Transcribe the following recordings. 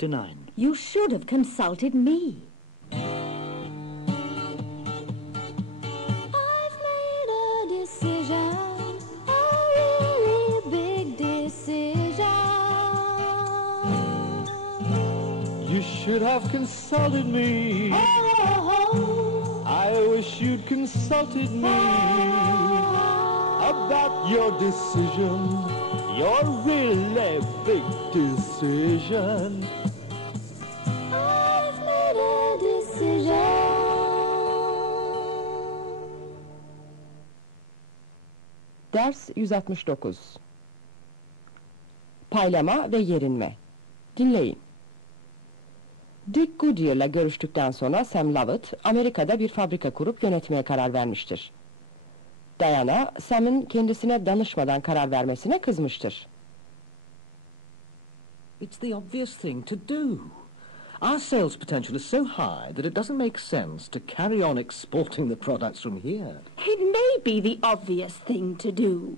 after 9. You should have consulted me. I've made a decision, a really big decision. You should have consulted me. Oh, I wish you'd consulted me about your decision, your really big decision. I've made a decision. Ders 169. Paylama ve yerinme. Dinleyin. Dick Goodyear'la görüştükten sonra Sam Lovett, Amerika'da bir fabrika kurup yönetmeye karar vermiştir. Diana, Sam'ın kendisine danışmadan karar vermesine kızmıştır. It's the obvious thing to do. Our sales potential is so high that it doesn't make sense to carry on exporting the products from here. It may be the obvious thing to do,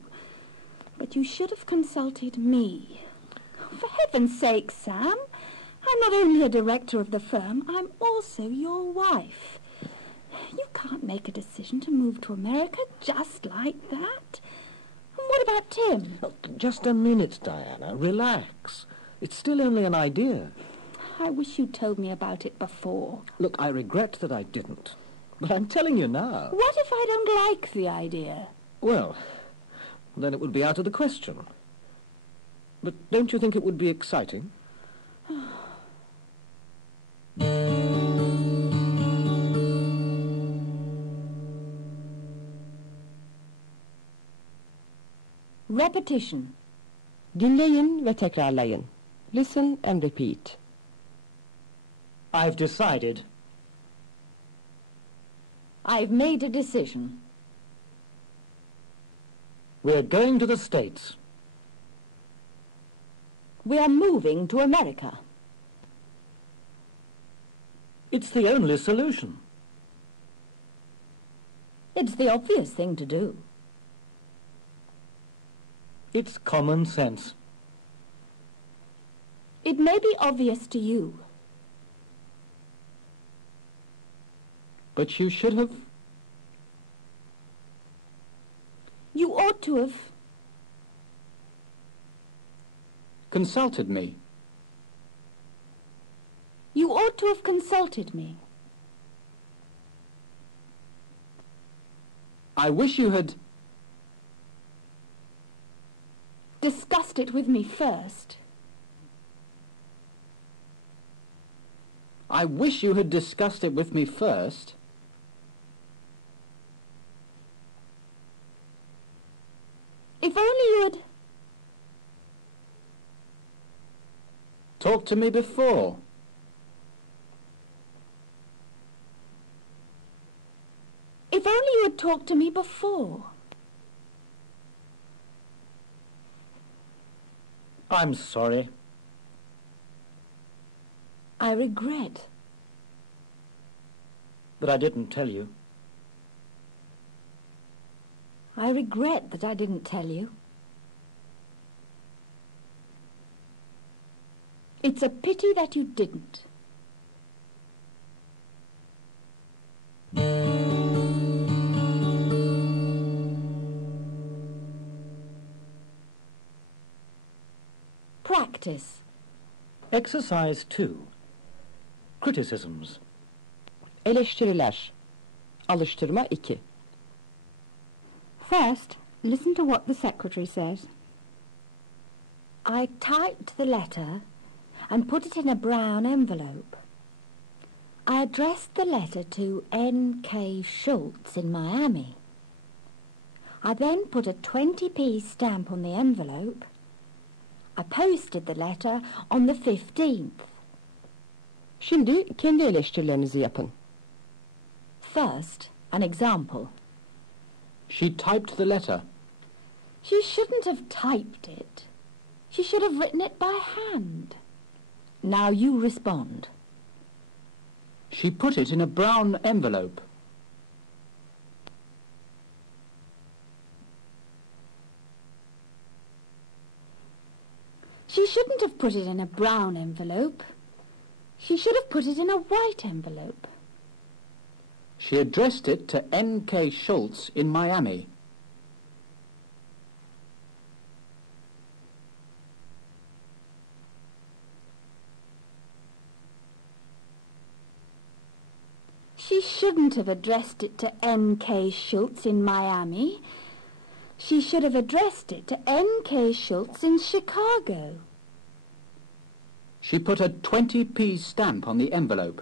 but you should have consulted me. For heaven's sake, Sam, I'm not only a director of the firm, I'm also your wife. You can't make a decision to move to America just like that. And what about Tim? Oh, just a minute, Diana. Relax. It's still only an idea. I wish you'd told me about it before. Look, I regret that I didn't. But I'm telling you now. What if I don't like the idea? Well, then it would be out of the question. But don't you think it would be exciting? Repetition. Dinleyin ve tekrarlayın. Listen and repeat. I've decided. I've made a decision. We're going to the States. We are moving to America. It's the only solution. It's the obvious thing to do. It's common sense. It may be obvious to you. But you should have... You ought to have. consulted me. You ought to have consulted me. I wish you had... discussed it with me first. I wish you had discussed it with me first. If only you had... talked to me before. If only you had talked to me before. I'm sorry. I regret. That I didn't tell you. I regret that I didn't tell you. It's a pity that you didn't. Practice. Exercise 2. Criticisms. Eleştiriler. Alıştırma 2. First, listen to what the secretary says. I typed the letter and put it in a brown envelope. I addressed the letter to N.K. Schultz in Miami. I then put a 20p stamp on the envelope. I posted the letter on the 15th. Şimdi kendi eleştirilerinizi yapın. First, an example. She typed the letter. She shouldn't have typed it. She should have written it by hand. Now you respond. She put it in a brown envelope. She shouldn't have put it in a brown envelope. She should have put it in a white envelope. She addressed it to N.K. Schultz in Miami. She shouldn't have addressed it to N.K. Schultz in Miami. She should have addressed it to N.K. Schultz in Chicago. She put a 20p stamp on the envelope.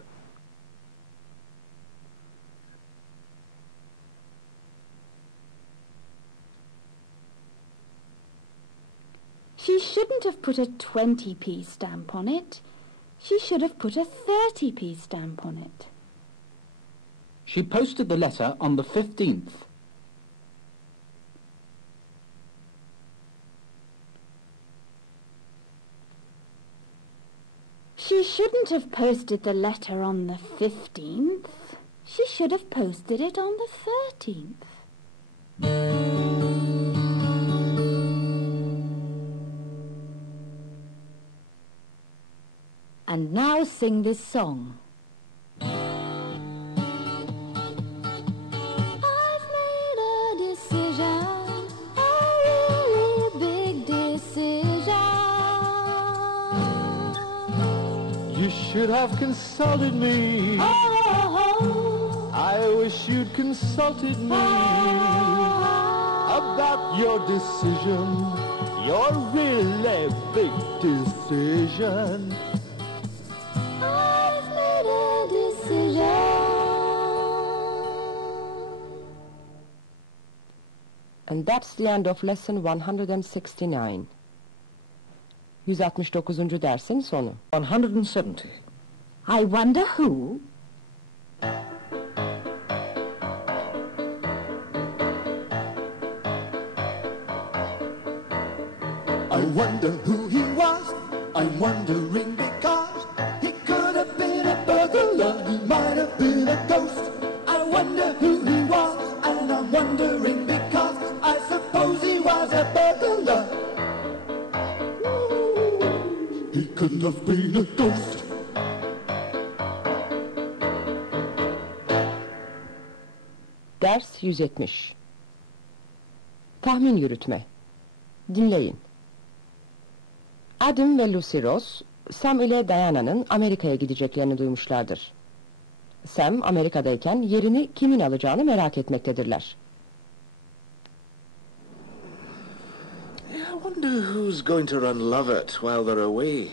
She shouldn't have put a 20p stamp on it. She should have put a 30p stamp on it. She posted the letter on the 15th. She shouldn't have posted the letter on the 15th. She should have posted it on the 13th. And now sing this song. I've made a decision, a really big decision. You should have consulted me. Oh, I wish you'd consulted me about your decision, your really big decision. I've made a decision. And that's the end of lesson 169. 169. dersin sonu. 170. I wonder who? I wonder who he was. I'm wondering because he could have been a burglar, he might have been a ghost. I wonder who he was, and I'm wondering because I suppose he was a burglar. He couldn't have been a ghost. Ders 170. Tahmin yürütme. Dinleyin. Adam ve Lucy Ross, Sam ile Diana'nın Amerika'ya gideceklerini duymuşlardır. Sam, Amerika'dayken yerini kimin alacağını merak etmektedirler. I wonder who's going to run Lovett while they're away,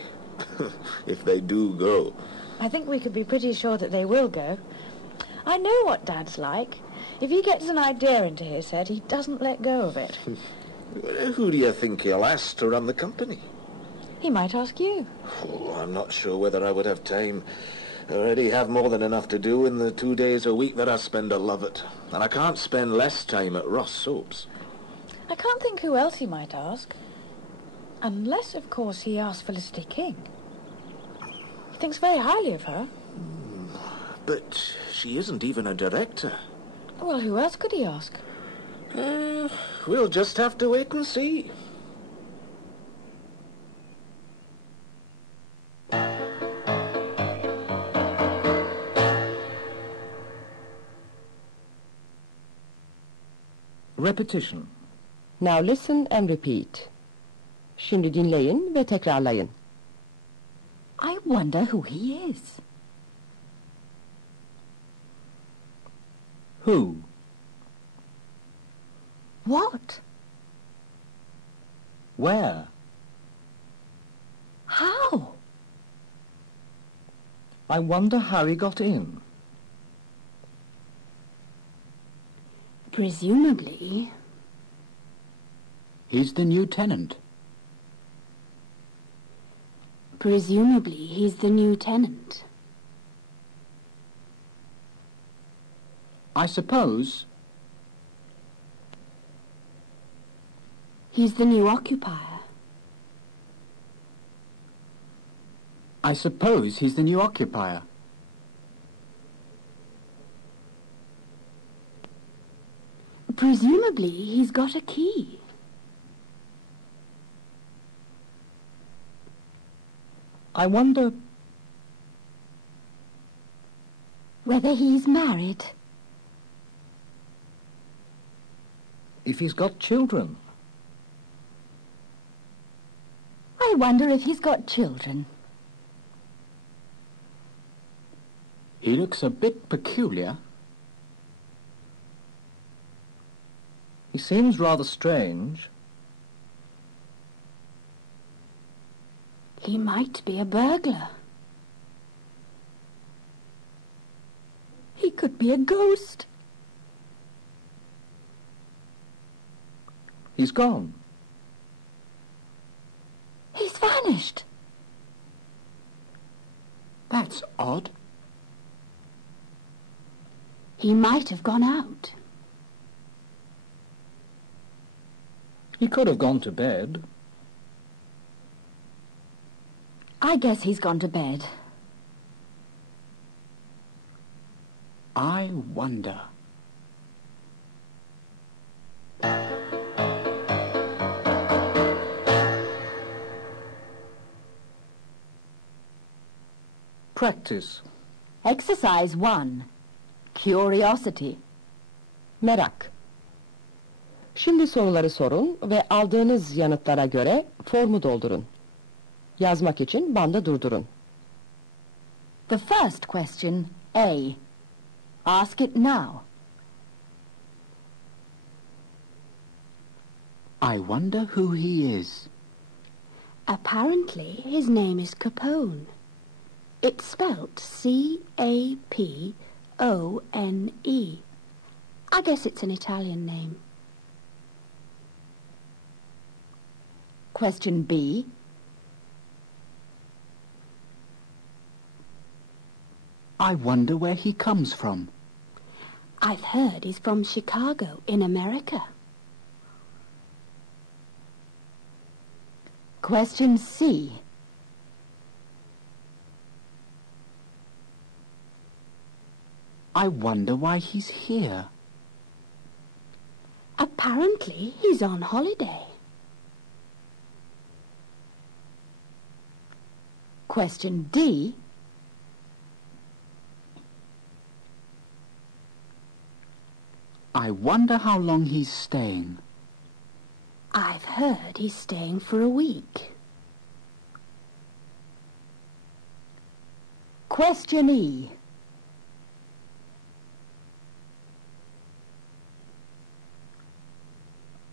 if they do go. I think we could be pretty sure that they will go. I know what Dad's like. If he gets an idea into his head, he doesn't let go of it. Who do you think he'll ask to run the company? He might ask you. Oh, I'm not sure whether I would have time. I already have more than enough to do in the 2 days a week that I spend at Lovett. And I can't spend less time at Ross Soaps. I can't think who else he might ask. Unless, of course, he asks Felicity King. He thinks very highly of her. But she isn't even a director. Well, who else could he ask? We'll just have to wait and see. Repetition. Now listen and repeat. Şimdi dinleyin ve tekrarlayın. I wonder who he is. Who? What? Where? How? I wonder how he got in. Presumably. He's the new tenant. Presumably he's the new tenant. I suppose He's the new occupier. I suppose he's the new occupier. Presumably he's got a key. I wonder Whether he's married. If he's got children. I wonder if he's got children. He looks a bit peculiar. He seems rather strange. He might be a burglar. He could be a ghost. He's gone. He's vanished. That's odd. He might have gone out. He could have gone to bed. I guess he's gone to bed. I wonder. Practice. Exercise 1. Curiosity. Merak. Şimdi soruları sorun ve aldığınız yanıtlara göre formu doldurun. Yazmak için bandı durdurun. The first question, A. Ask it now. I wonder who he is. Apparently his name is Capone. It's spelt C-A-P-O-N-E. I guess it's an Italian name. Question B. I wonder where he comes from. I've heard he's from Chicago in America. Question C. I wonder why he's here. Apparently he's on holiday. Question D. I wonder how long he's staying. I've heard he's staying for a week. Question E.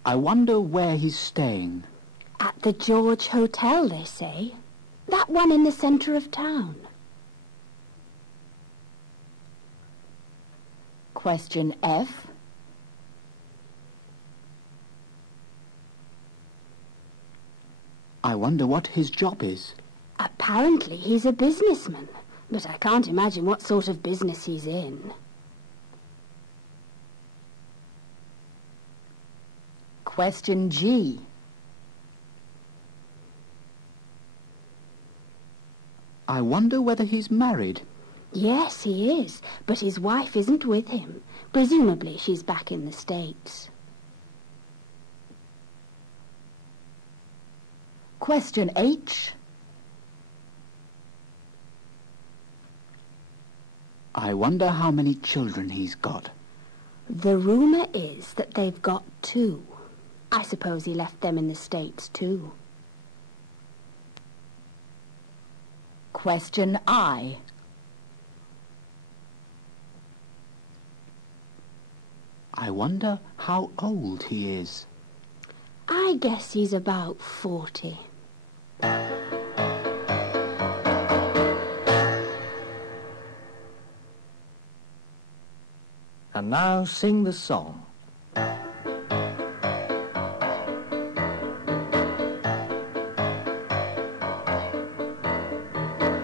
I wonder where he's staying. At the George Hotel, they say. That one in the centre of town. Question F. I wonder what his job is. Apparently he's a businessman, but I can't imagine what sort of business he's in. Question G. I wonder whether he's married. Yes, he is, but his wife isn't with him. Presumably she's back in the States. Question H. I wonder how many children he's got. The rumour is that they've got 2. I suppose he left them in the States too. Question I. I wonder how old he is. I guess he's about 40. And now sing the song.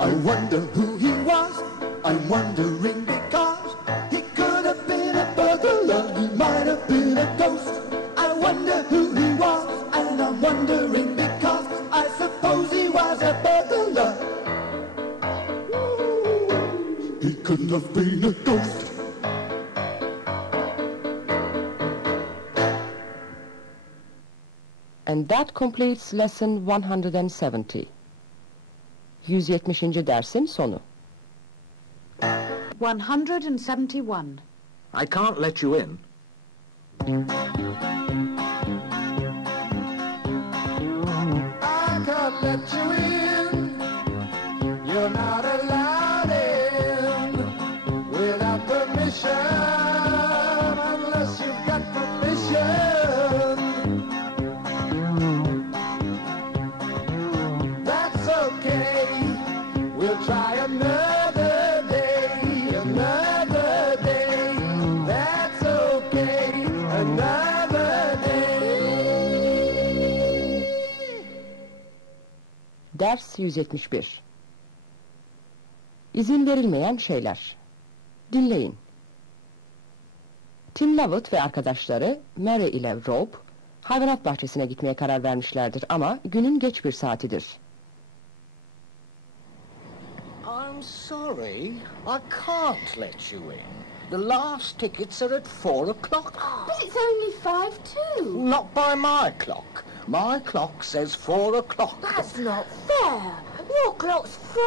I wonder who he was. I'm wondering because he could have been a burglar. He might have been a ghost. I wonder who he was, and I'm wondering because I suppose he was a burglar. He couldn't have been a ghost. And that completes lesson 170. 170. dersin sonu. 171. I can't let you in. I can't let you in. You're not allowed in without permission, unless you've got permission. That's okay. We'll try another day, another day. That's okay, another day. Ders 171. İzin verilmeyen şeyler. Dinleyin. Tim Lovett ve arkadaşları Mary ile Rob hayvanat bahçesine gitmeye karar vermişlerdir ama günün geç bir saatidir. I'm sorry, I can't let you in. The last tickets are at 4 o'clock. But it's only 5 to. Not by my clock. My clock says 4 o'clock. That's not fair. Your clock's 4.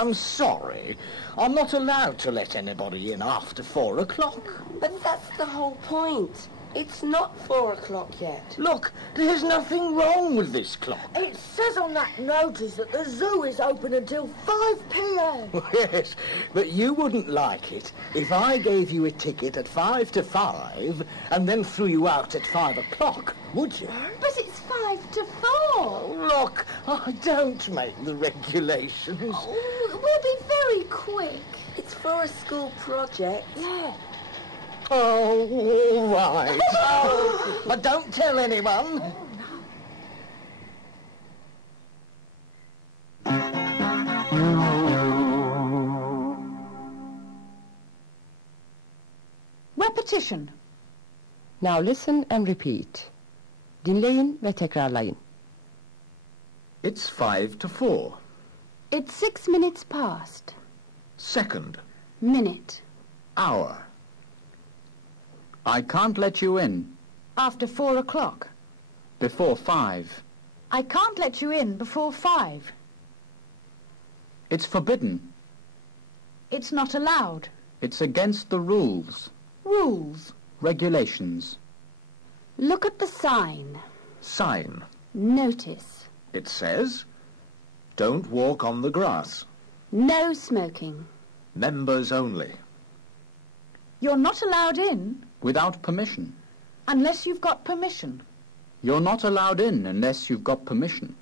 I'm sorry. I'm not allowed to let anybody in after 4 o'clock. But that's the whole point. It's not 4 o'clock yet. Look, there's nothing wrong with this clock. It says on that notice that the zoo is open until 5 p.m. Yes, but you wouldn't like it if I gave you a ticket at 5 to 5 and then threw you out at 5 o'clock, would you? But it's 5 to 4. Look, I don't make the regulations. Oh, we'll be very quick. It's for a school project. Yeah. Oh, all right. But don't tell anyone. Repetition. Now listen and repeat. Dinleyin ve tekrarlayın. It's 5 to 4. It's 6 minutes past. Second. Minute. Hour. I can't let you in. After 4 o'clock. Before 5. I can't let you in before 5. It's forbidden. It's not allowed. It's against the rules. Rules. Regulations. Look at the sign. Sign. Notice. It says, don't walk on the grass. No smoking. Members only. You're not allowed in Without permission. unless you've got permission. You're not allowed in unless you've got permission.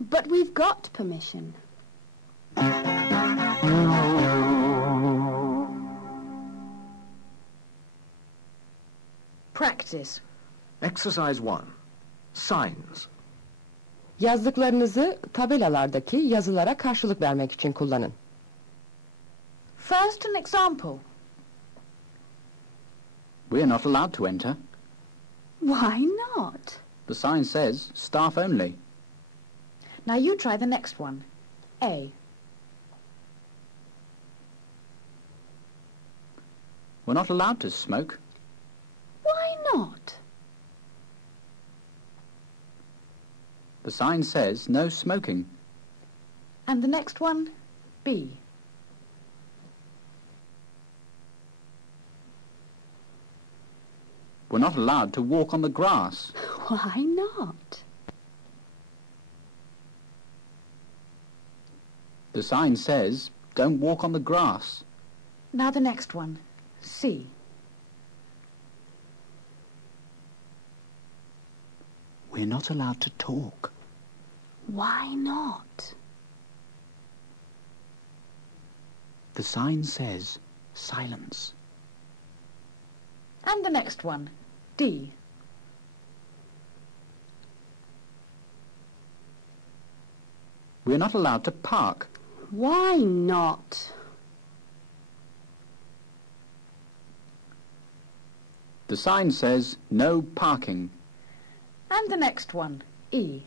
But we've got permission. Practice. Exercise 1. Signs. Yazdıklarınızı tabelalardaki yazılara karşılık vermek için kullanın. First, an example. We're not allowed to enter. Why not? The sign says staff only. Now you try the next one. A. We're not allowed to smoke. Why not? The sign says no smoking. And the next one, B. We're not allowed to walk on the grass. Why not? The sign says don't walk on the grass. Now the next one, C. We're not allowed to talk. Why not? The sign says silence. And the next one, D. We're not allowed to park. Why not? The sign says no parking. And the next one, E.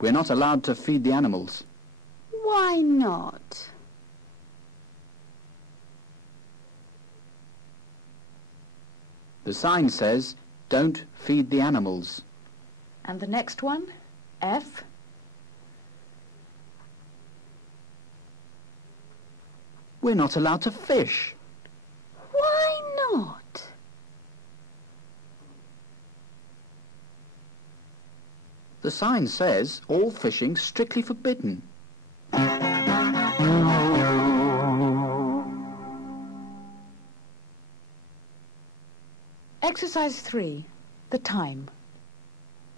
We're not allowed to feed the animals. Why not? The sign says don't feed the animals. And the next one, F. We're not allowed to fish. Why not? The sign says all fishing strictly forbidden. Exercise 3. The time.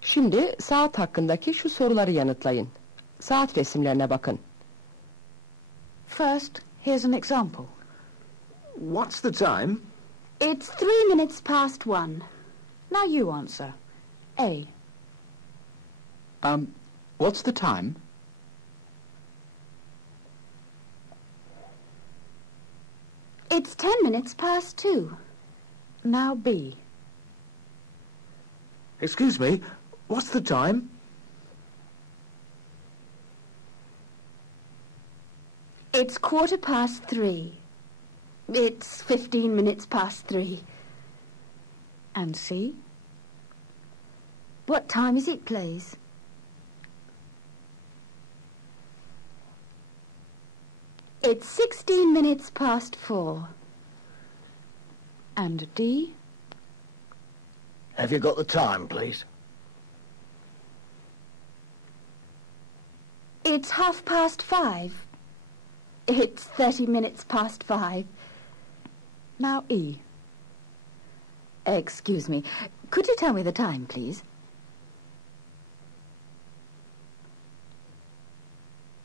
Şimdi saat hakkındaki şu soruları yanıtlayın. Saat resimlerine bakın. First, here's an example. What's the time? It's 3 minutes past 1. Now you answer. A. What's the time? It's 10 minutes past 2. Now B. Excuse me, what's the time? It's 3:15. It's 15 minutes past 3. And C. What time is it, please? It's 16 minutes past 4. And D. Have you got the time, please? It's 5:30. It's 30 minutes past 5. Now E. Excuse me. Could you tell me the time, please?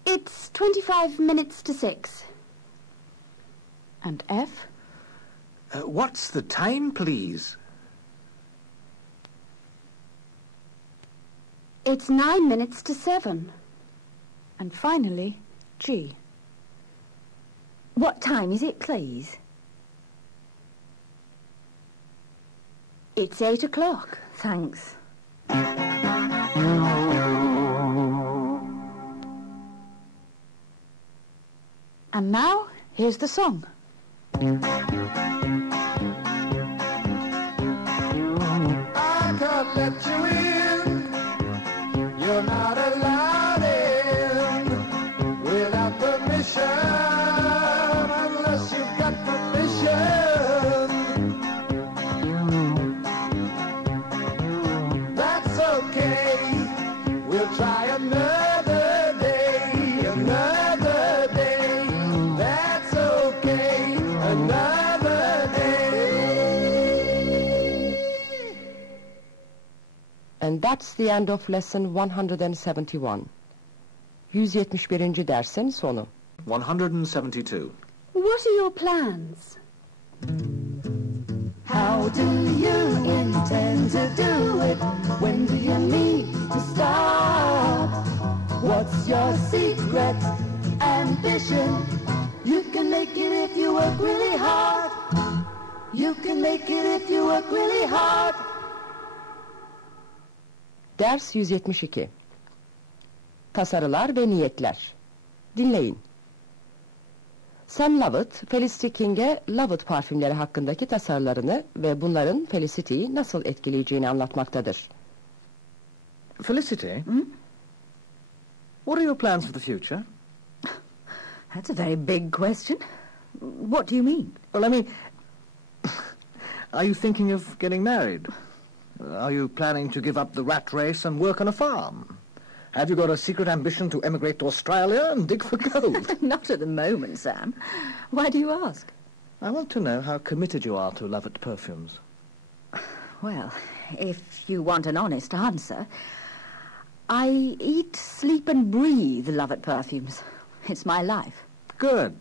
It's 25 minutes to 6. And F. What's the time, please? It's 9 minutes to 7. And finally, G. What time is it, please? It's 8 o'clock, thanks. And now, here's the song. I can't let you in. You're not allowed in without permission, unless you've got permission. That's okay. We'll try another day, another day. That's okay, another day. And that's the end of lesson 171. 171. dersin sonu. 172. What are your plans? How do you intend to do it? When do you need to start? What's your secret ambition? You can make it if you work really hard. You can make it if you work really hard. Ders 172. Tasarılar ve niyetler. Dinleyin. Sam Lovett, Felicity King'e Lovett parfümleri hakkındaki tasarılarını ve bunların Felicity'yi nasıl etkileyeceğini anlatmaktadır. Felicity? What are your plans for the future? That's a very big question. What do you mean? Well, I mean, are you thinking of getting married? Are you planning to give up the rat race and work on a farm? Have you got a secret ambition to emigrate to Australia and dig for gold? Not at the moment, Sam. Why do you ask? I want to know how committed you are to Lovett perfumes. Well, if you want an honest answer, I eat, sleep and breathe Lovett perfumes. It's my life. Good.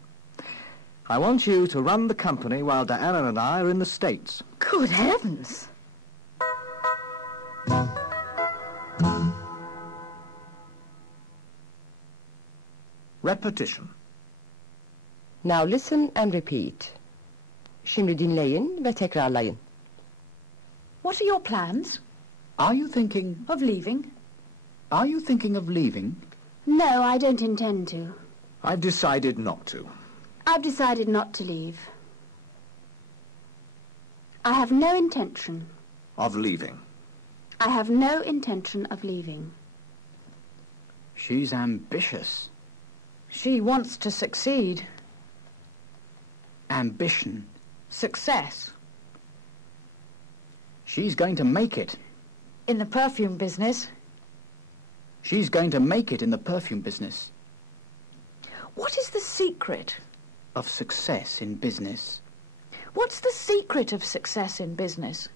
I want you to run the company while Diana and I are in the States. Good heavens! Repetition. Now listen and repeat. Şimdi dinleyin ve tekrarlayın. What are your plans? Are you thinking... Of leaving? Are you thinking of leaving? No, I don't intend to. I've decided not to. I've decided not to leave. I have no intention. Of leaving. I have no intention of leaving. She's ambitious. She wants to succeed. Ambition. Success. She's going to make it. In the perfume business. She's going to make it in the perfume business. What is the secret? Of success in business. What's the secret of success in business?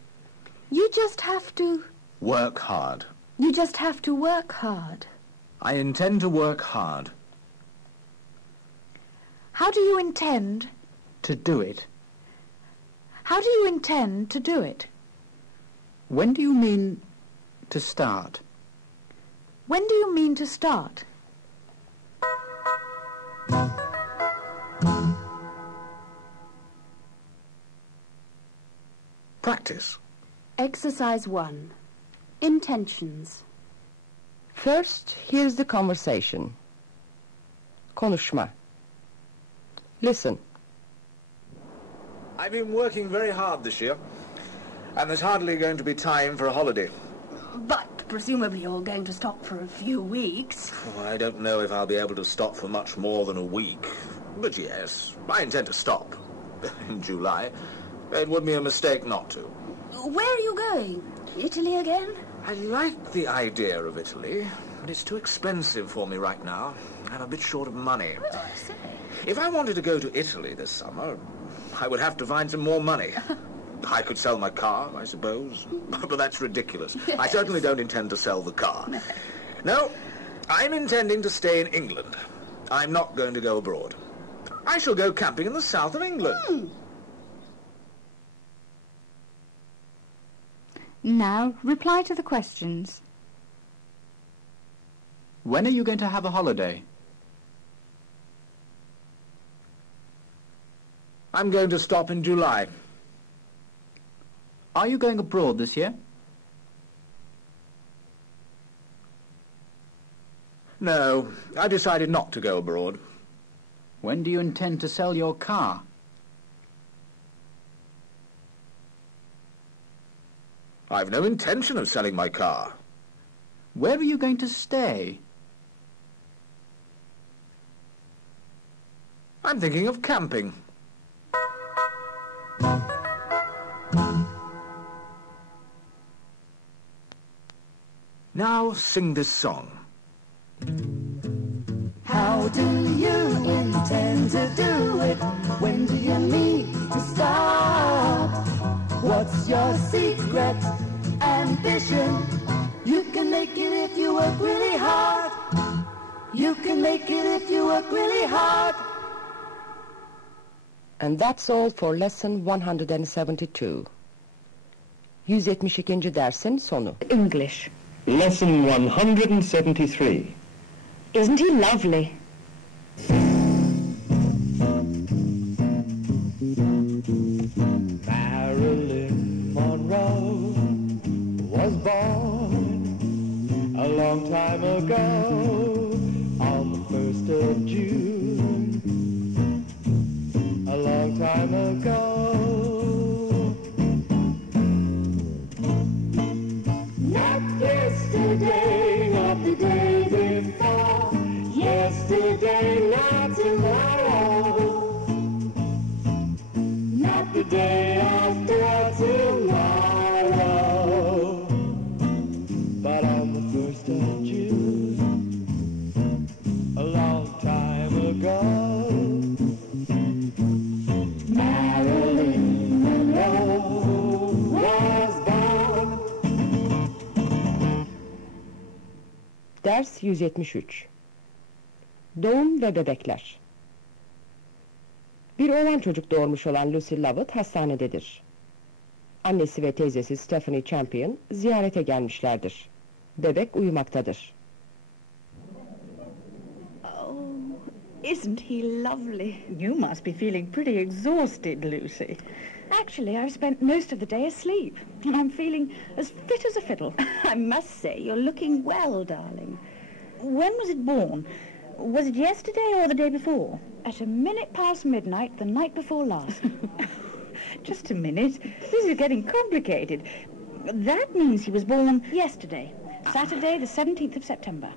You just have to... Work hard. You just have to work hard. I intend to work hard. How do you intend... To do it. How do you intend to do it? When do you mean to start? When do you mean to start? Practice. Exercise 1. Intentions. First, here's the conversation. Konuşma. Listen. I've been working very hard this year, and there's hardly going to be time for a holiday. But presumably you're going to stop for a few weeks. Oh, I don't know if I'll be able to stop for much more than a week. But yes, I intend to stop. In July. It would be a mistake not to. Where are you going? Italy again? I like the idea of Italy, but it's too expensive for me right now. I'm a bit short of money. Oh, I see. If I wanted to go to Italy this summer, I would have to find some more money. I could sell my car, I suppose, but that's ridiculous. I certainly don't intend to sell the car. No, I'm intending to stay in England. I'm not going to go abroad. I shall go camping in the south of England. Now, reply to the questions. When are you going to have a holiday? I'm going to stop in July. Are you going abroad this year? No, I decided not to go abroad. When do you intend to sell your car? I've no intention of selling my car. Where are you going to stay? I'm thinking of camping. Now sing this song. How do you intend to do it? When do you need to start? What's your secret ambition? You can make it if you work really hard. You can make it if you work really hard. And that's all for lesson 172. 172. dersin sonu. English. Lesson 173. Isn't he lovely? Marilyn Monroe was born a long time ago on the 1st of June. A long time ago. Not yesterday, not the day before. Yesterday, not tomorrow. Not the day after tomorrow. But on the 1st of June, a long time ago, Marilyn Monroe was born. Ders 173. Doğum ve bebekler. Bir oğlan çocuk doğurmuş olan Lucy Lovett hastanededir. Annesi ve teyzesi Stephanie Champion ziyarete gelmişlerdir. Bebek uyumaktadır. Oh, isn't he lovely? You must be feeling pretty exhausted, Lucy. Actually, I've spent most of the day asleep, and I'm feeling as fit as a fiddle. I must say, you're looking well, darling. When was it born? Was it yesterday or the day before? At a minute past midnight, the night before last. Just a minute. This is getting complicated. That means he was born... Yesterday, Saturday, the 17th of September.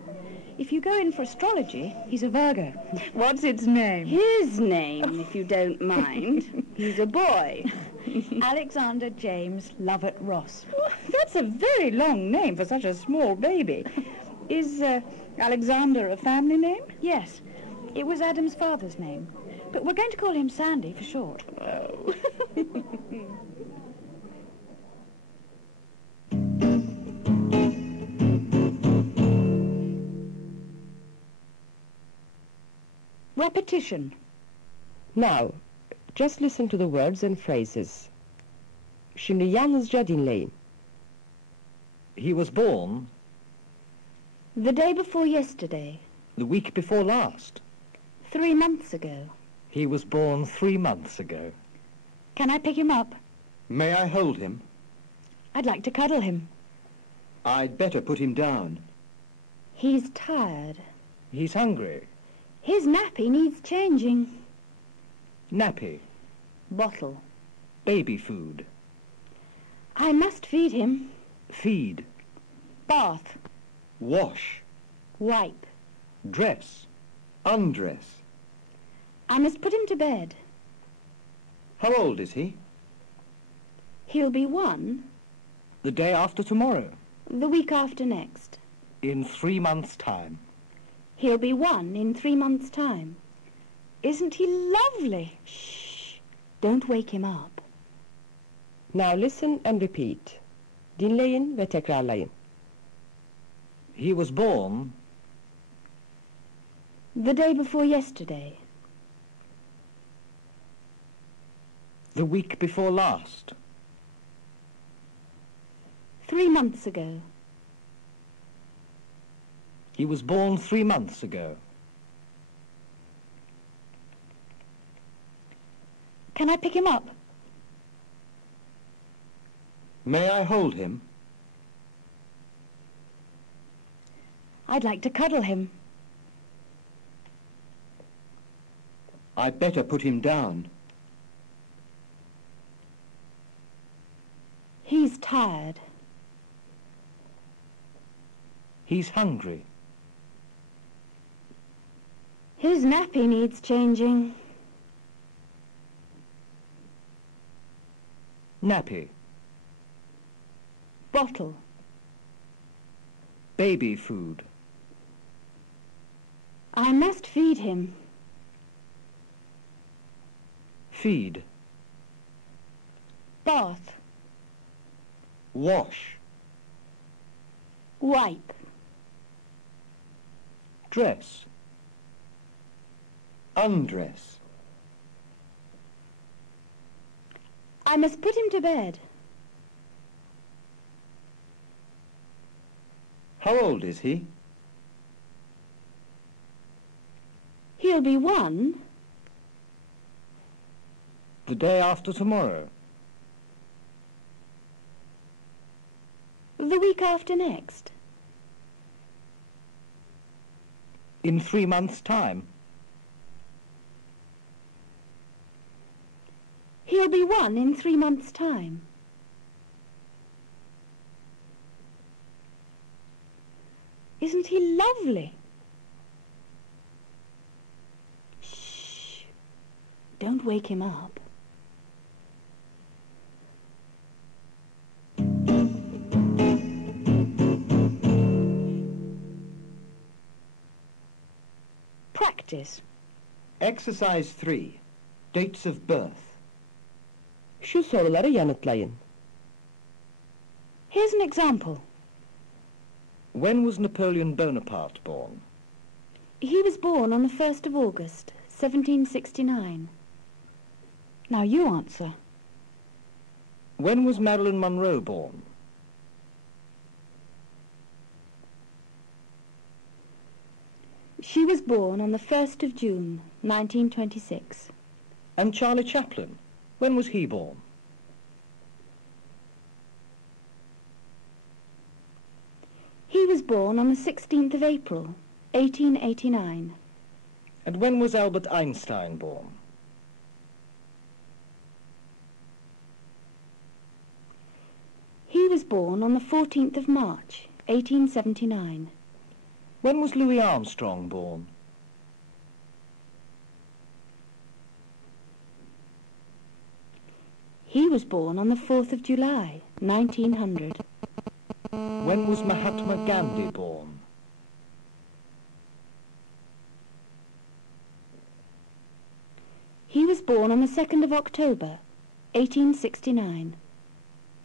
If you go in for astrology, he's a Virgo. What's its name? His name, if you don't mind. He's a boy. Alexander James Lovett Ross. That's a very long name for such a small baby. Is Alexander a family name? Yes, it was Adam's father's name. But we're going to call him Sandy for short. Oh. Repetition. Now, just listen to the words and phrases. Şimdi yalnızca dinleyin. He was born The day before yesterday. the week before last. 3 months ago. He was born 3 months ago. Can I pick him up? May I hold him? I'd like to cuddle him. I'd better put him down. He's tired. He's hungry. His nappy needs changing. Nappy. Bottle. Baby food. I must feed him. Feed. Bath. Wash. Wipe. Dress. Undress. I must put him to bed. How old is he? He'll be 1 The day after tomorrow. the week after next. In 3 months' time. He'll be 1 in 3 months' time. Isn't he lovely? Shh! Don't wake him up. Now listen and repeat. Dinleyin ve tekrarlayın. He was born The day before yesterday. the week before last. 3 months ago. He was born 3 months ago. Can I pick him up? May I hold him? I'd like to cuddle him. I'd better put him down. He's tired. He's hungry. His nappy needs changing. Nappy. Bottle. Baby food. I must feed him. Feed. Bath. Wash. Wipe. Dress. Undress. I must put him to bed. How old is he? He'll be 1 The day after tomorrow. the week after next. In 3 months' time. He'll be 1 in 3 months' time. Isn't he lovely? Shh! Don't wake him up. Practice. Exercise 3. Dates of birth. Şu soruları yanıtlayın. Here's an example. When was Napoleon Bonaparte born? He was born on the 1st of August, 1769. Now you answer. When was Marilyn Monroe born? She was born on the 1st of June, 1926. And Charlie Chaplin? When was he born? He was born on the 16th of April, 1889. And when was Albert Einstein born? He was born on the 14th of March, 1879. When was Louis Armstrong born? He was born on the 4th of July, 1900. When was Mahatma Gandhi born? He was born on the 2nd of October, 1869.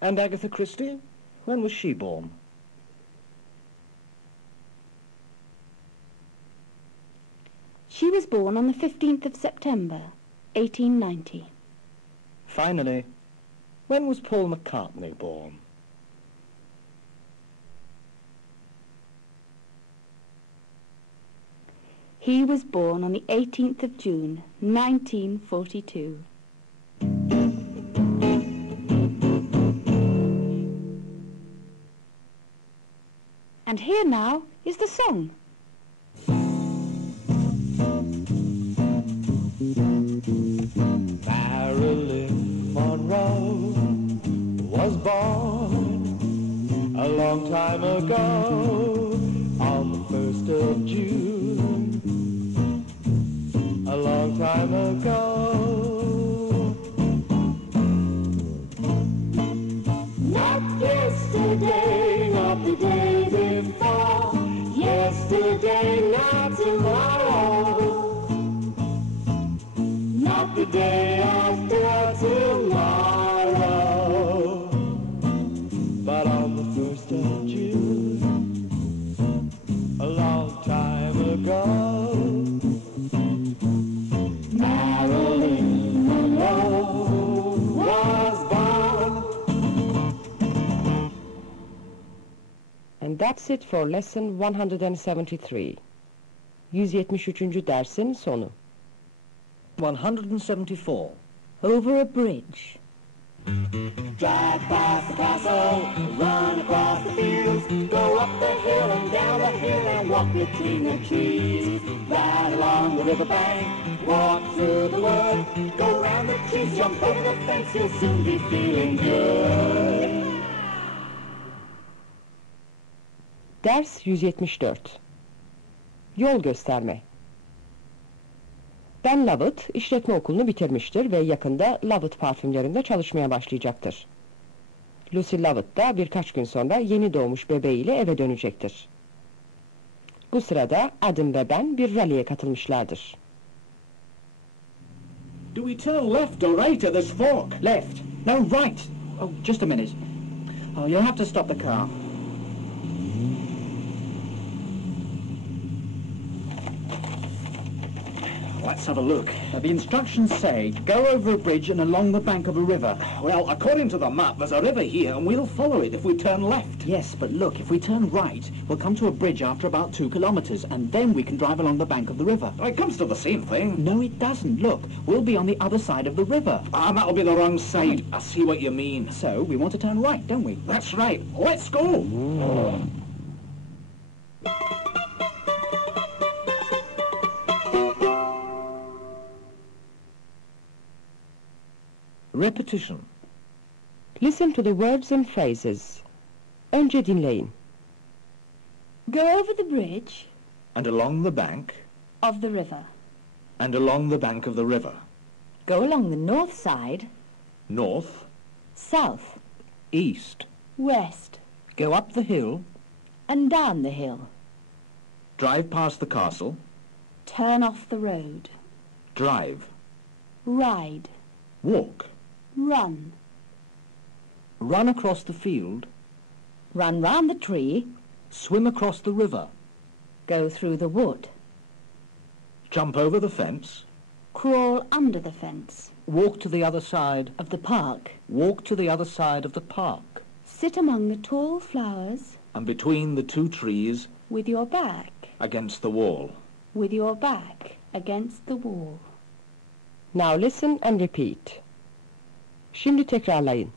And Agatha Christie? When was she born? She was born on the 15th of September, 1890. Finally, when was Paul McCartney born? He was born on the 18th of June, 1942. And here now is the song. Marilyn Monroe was born a long time ago on the 1st of June, a long time ago. Not yesterday, not the day before, yesterday, not tomorrow. Not the day after tomorrow, but on the 1st of June, a long time ago, Marilyn Monroe was born. And that's it for lesson 173. 173. dersin sonu. 174. Over a bridge. Drive past the castle, run across the fields, go up the hill and down the hill and walk between the trees. Ride along the riverbank, walk through the wood, go round the trees, jump over the fence, you'll soon be feeling good. Ders 174. Yol gösterme. Ben Lovett işletme okulunu bitirmiştir ve yakında Lovett parfümlerinde çalışmaya başlayacaktır. Lucy Lovett da birkaç gün sonra yeni doğmuş bebeğiyle eve dönecektir. Bu sırada Adam ve Ben bir rally'e katılmışlardır. Do we turn left or right at this fork? Left. No, right. Oh, just a minute. Oh, you'll have to stop the car. Let's have a look. The instructions say, go over a bridge and along the bank of a river. Well, according to the map, there's a river here, and we'll follow it if we turn left. Yes, but look, if we turn right, we'll come to a bridge after about 2 kilometres, and then we can drive along the bank of the river. It comes to the same thing. No, it doesn't. Look, we'll be on the other side of the river. Ah, that'll be the wrong side. I see what you mean. So, we want to turn right, don't we? That's right. Let's go. Repetition. Listen to the words and phrases. Önce dinleyin. Go over the bridge And along the bank. of the river. And along the bank of the river. Go along the north side. North. South. East. West. Go up the hill. And down the hill. Drive past the castle. Turn off the road. Drive. Ride. Walk. Run. Run across the field. Run round the tree. Swim across the river. Go through the wood. Jump over the fence. Crawl under the fence. Walk to the other side. Of the park. Walk to the other side of the park. Sit among the tall flowers. And between the 2 trees. With your back. Against the wall. With your back against the wall. Now listen and repeat. Şimdi tekrarlayın.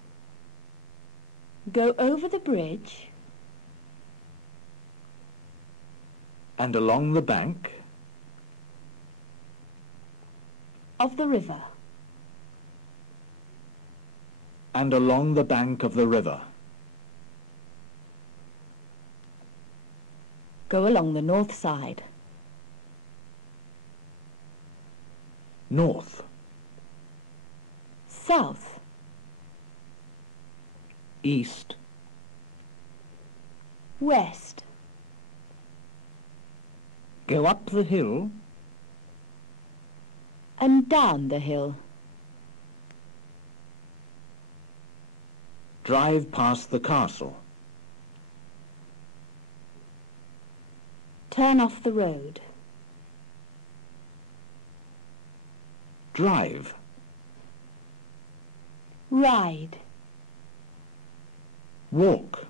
Go over the bridge. And along the bank. Of the river. And along the bank of the river. Go along the north side. North. South. East. West. Go up the hill. And down the hill. Drive past the castle. Turn off the road. Drive. Ride. Walk.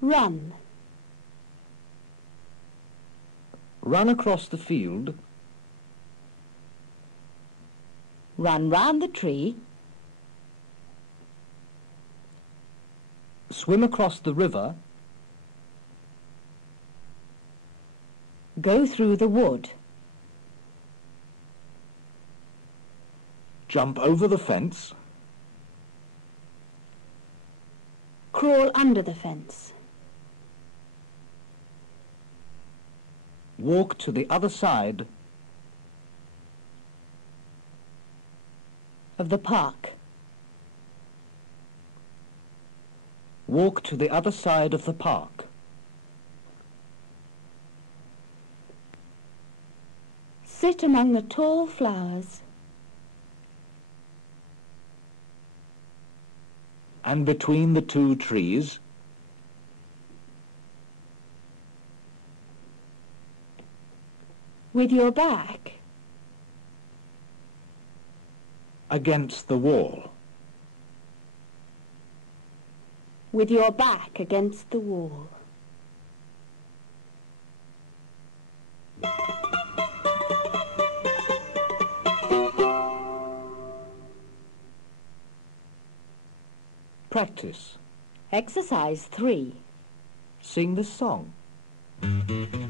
Run. Run across the field. Run round the tree. Swim across the river. Go through the wood. Jump over the fence. Crawl under the fence. Walk to the other side Of the park. Walk to the other side of the park. Sit among the tall flowers. And between the two trees. With your back. Against the wall. With your back against the wall. Practice. Exercise 3. Sing the song.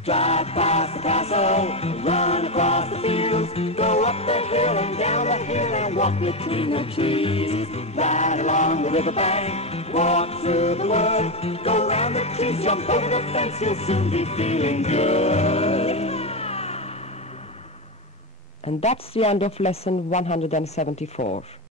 Drive past the castle, run across the fields, go up the hill and down the hill and walk between the trees. Ride along the riverbank, walk through the wood, go round the trees, jump over the fence, you'll soon be feeling good. And that's the end of lesson 174.